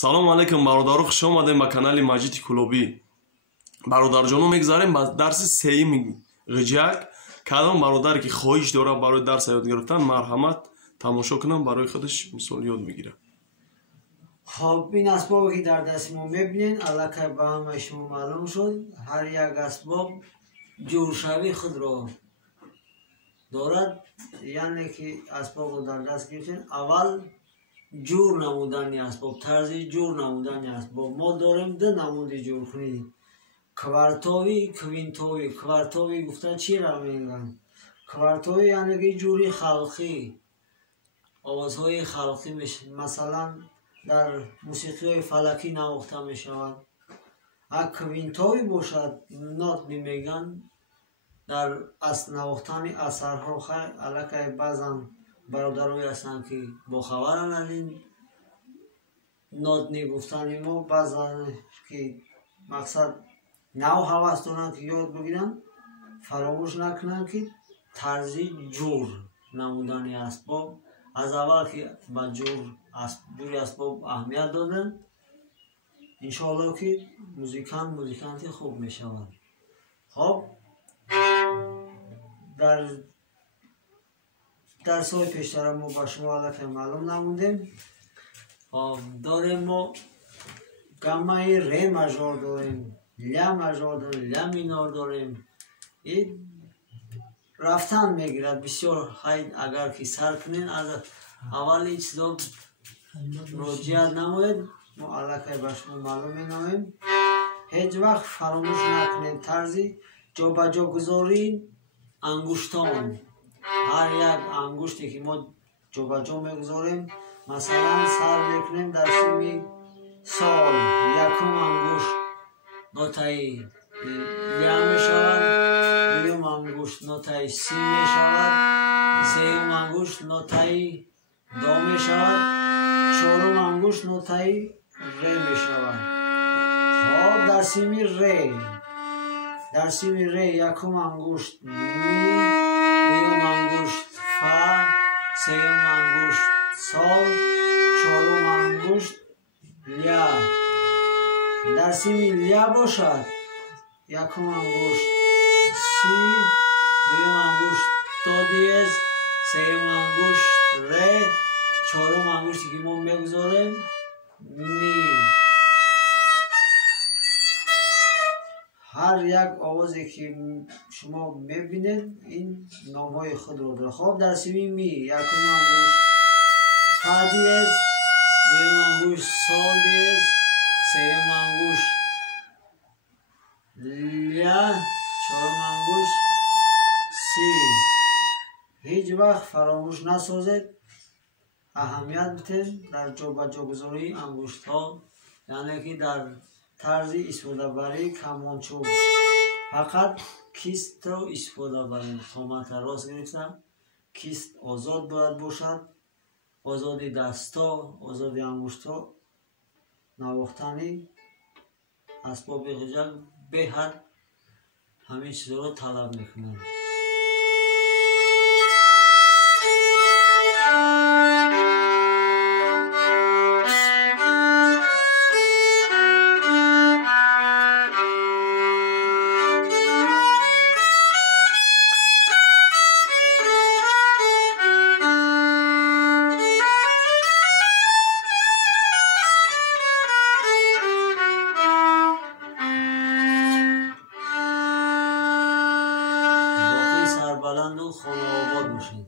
салом алайкум бародаро, хуш омадем ба канали Маҷиди Кулобӣ. Бародарҷоно, мегзарем ба дарси сеюми ғиҷак. Кадом бародаре ки хоҳиш дорад барои дарса ёд гирифтан, марҳамат тамошо кунам, барои худаш мисол ёд мегирад. خب این اسبابی که در دست ما میبینین الکی به همه شما معلوم شد. هر یک اسباب جورشوی خود را دارد، یعنی که اسباب رو در دست گرفتین. اول جور نمودن اسباب، طرز جور نمودن اسباب. ما داریم دو نمود جور کنید، کوارتاوی، کوینتاوی. کوارتاوی گفتن چی را میگن؟ کوارتاوی یعنی که جوری خلقی، آوازهای خلقی میشه. مثلا در موسیقی های فلکی نواخته می شود. اگر کوینتاوی باشد، نوت میگن در نواختن اثرها. خیلی علاقه بعضا برادرای هستند که با خبرن از این نوت گفتن ما، بعضا که مقصد نو حواس دارن که یاد بگیرن، فراموش نکنن که طرزی جور نمودن اسباب. از اول که با جور اسباب اهمیت دادن، انشاءالله که موزیکانتی خوب می شود. خب در درس‌های پیشتر ما با شما علاقه معلوم نمودیم. داریم ما گامه ره مژور داریم، لا مژور داریم، لا مینور داریم. این رفتن میگیرد بسیار. خیلی اگر که سر کنین از اول این چیزا مراجعت نماید، ما علاقه به شما معلوم می‌نماییم. هیچ وقت فراموش نکنین طرزی جا به جا گذاری انگشتان. هر یک انگشتی که ما جا به جا میگذاریم، مثلا سر میکنیم در سیمی سال، یکم انگشت نوتای لا میشود، دوم انگشت نوتای سی میشود، سوم انگشت نوتای دو میشود، چهارم انگشت نوتای ر میشود. خب در سیمی ر یکم انگشت می، دوم انگشت فا، سوم انگشت سال، چهارم انگشت لا. در سیمی لا باشد، یکم انگشت سی، دوم انگشت دو دیز، سوم انگشت ر، چهارم انگشتی که ما میگذاریم می. هر یک آوازی که شما میبینید این نام‌های خود رو داره. خب در سیمی می یکم انگشت فا دیز، دوم انگشت سال دیز، سوم انگشت لا، چهارم انگشت سی. هیچ وقت فراموش نسازید، اهمیت بدید در جا به جا گذاری انگشت ها. یعنی که در طرز استفاده بری کمانچوب فقط کیست رو استفاده بریم. خامت راست گرفتم، کیست آزاد باید باشد، آزاد دستا، آزاد انگشتا. نواختنی اسباب غیجک به حد همین چیزا رو طلب میکنند. بلند و خانه آباد باشید.